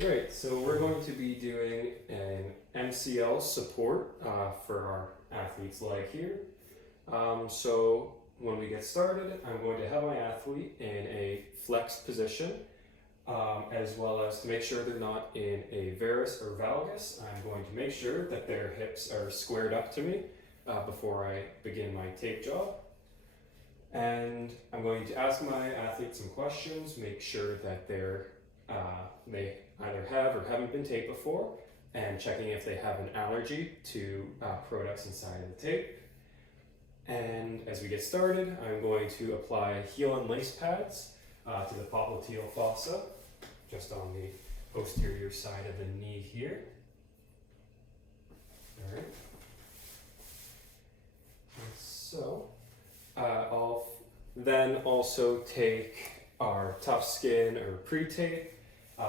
Great, so we're going to be doing an MCL support for our athlete's leg here. So when we get started, I'm going to have my athlete in a flexed position, as well as to make sure they're not in a varus or valgus. I'm going to make sure that their hips are squared up to me before I begin my tape job. And I'm going to ask my athlete some questions, make sure that they either have or haven't been taped before, and checking if they have an allergy to products inside of the tape. And as we get started, I'm going to apply heel and lace pads to the popliteal fossa, just on the posterior side of the knee here. All right. And so I'll then also take our tough skin or pre-tape,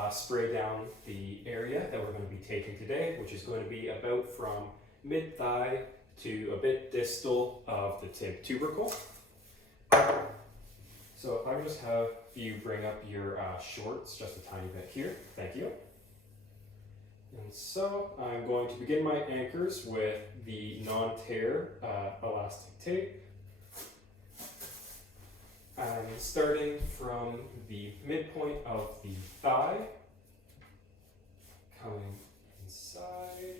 spray down the area that we're going to be taping today, which is going to be about from mid-thigh to a bit distal of the tib tubercle. So I'm just have you bring up your shorts just a tiny bit here. Thank you. And so I'm going to begin my anchors with the non-tear elastic tape. I'm starting from the midpoint of the thigh, coming inside.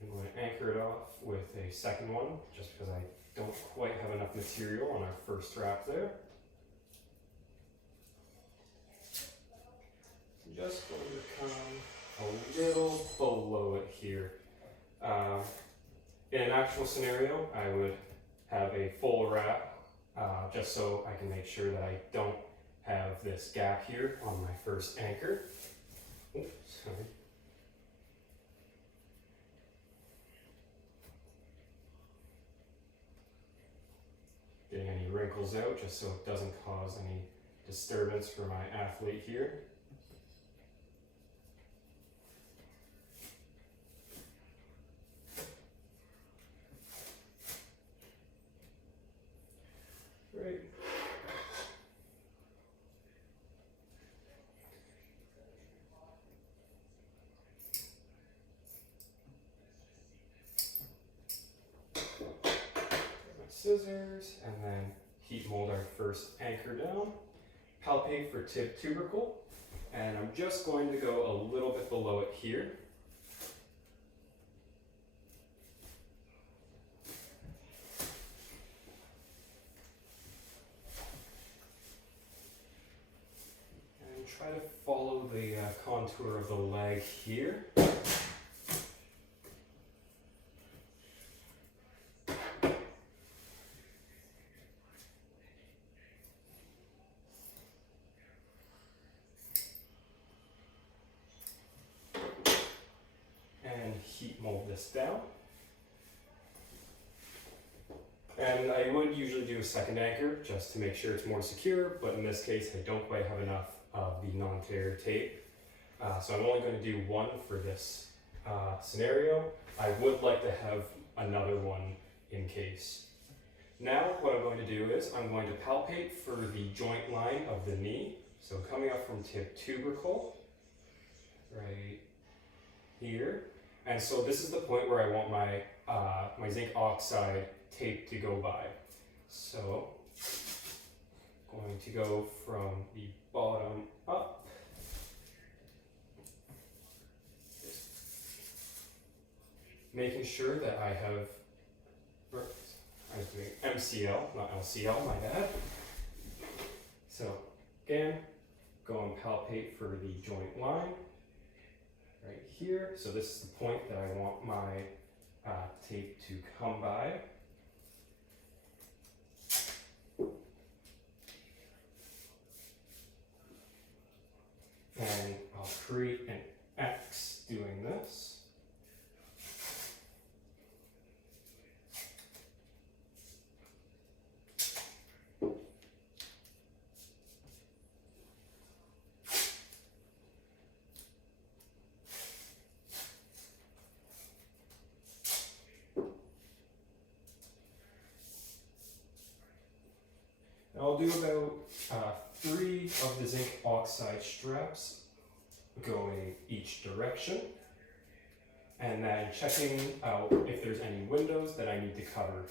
I'm going to anchor it off with a second one, just because I don't quite have enough material on our first wrap there. Just going to come a little below it here. In an actual scenario, I would have a full wrap, just so I can make sure that I don't have this gap here on my first anchor. Oops, sorry. Getting any wrinkles out just so it doesn't cause any disturbance for my athlete here. Great. Scissors, and then heat mold our first anchor down, palpate for tib tubercle, and I'm just going to go a little bit below it here. And try to follow the contour of the leg here. Heat mold this down. And I would usually do a second anchor just to make sure it's more secure, but in this case I don't quite have enough of the non-tear tape. So I'm only going to do one for this scenario. I would like to have another one in case. Now what I'm going to do is I'm going to palpate for the joint line of the knee. So coming up from tib tubercle, right here. And so this is the point where I want my, my zinc oxide tape to go by. So going to go from the bottom up. Making sure that I have, I was doing MCL, not LCL, my bad. So again, go and palpate for the joint line. Right here, so this is the point that I want my tape to come by. And I'll create an X doing this. I'll do about 3 of the zinc oxide straps going each direction, and then checking out if there's any windows that I need to cover.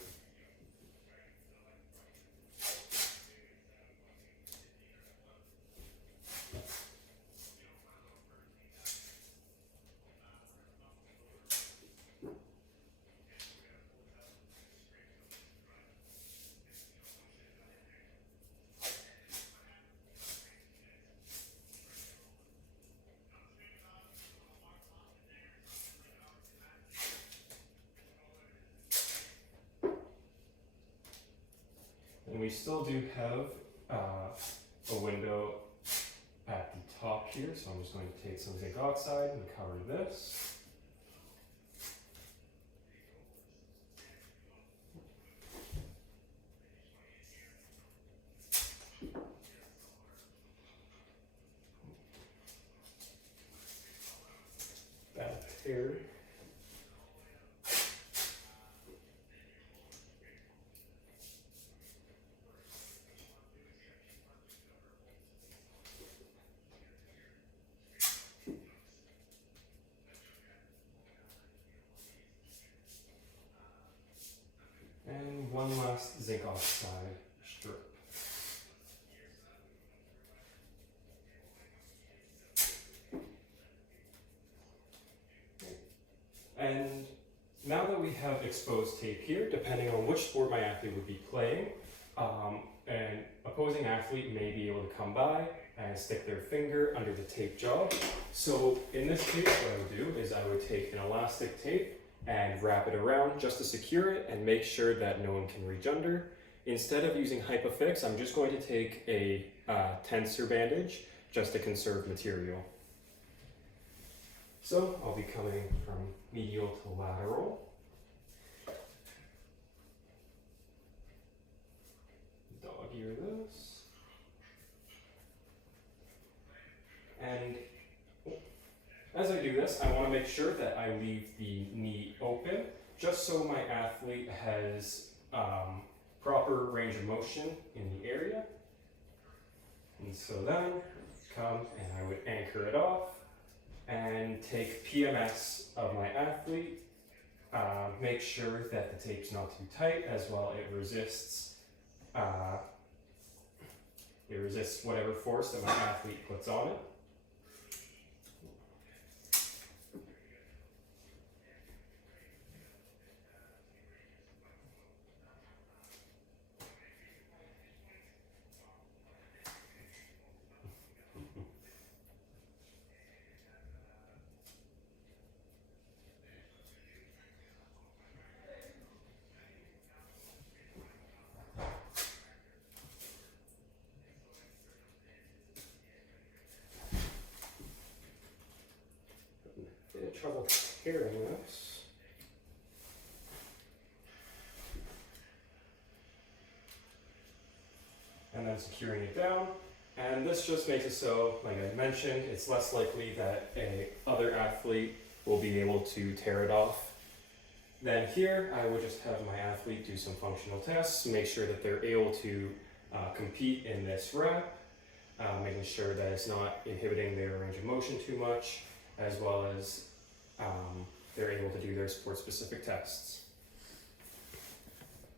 And we still do have a window at the top here, so I'm just going to take some zinc oxide and cover this. Back here. And one last zinc oxide strip. And now that we have exposed tape here, depending on which sport my athlete would be playing, an opposing athlete may be able to come by and stick their finger under the tape job. So in this case, what I would do is I would take an elastic tape and wrap it around just to secure it and make sure that no one can reach under. Instead of using Hypafix, I'm just going to take a tensor bandage just to conserve material. So I'll be coming from medial to lateral. Dog ear this. And as I do this, I want to make sure that I leave the knee open, just so my athlete has proper range of motion in the area. And so then, come and I would anchor it off and take PMS of my athlete, make sure that the tape's not too tight, as well it resists whatever force that my athlete puts on it. Trouble tearing this. And then securing it down. And this just makes it so, like I mentioned, it's less likely that other athlete will be able to tear it off. Then here, I would just have my athlete do some functional tests, make sure that they're able to compete in this wrap, making sure that it's not inhibiting their range of motion too much, as well as they're able to do their sport-specific tests.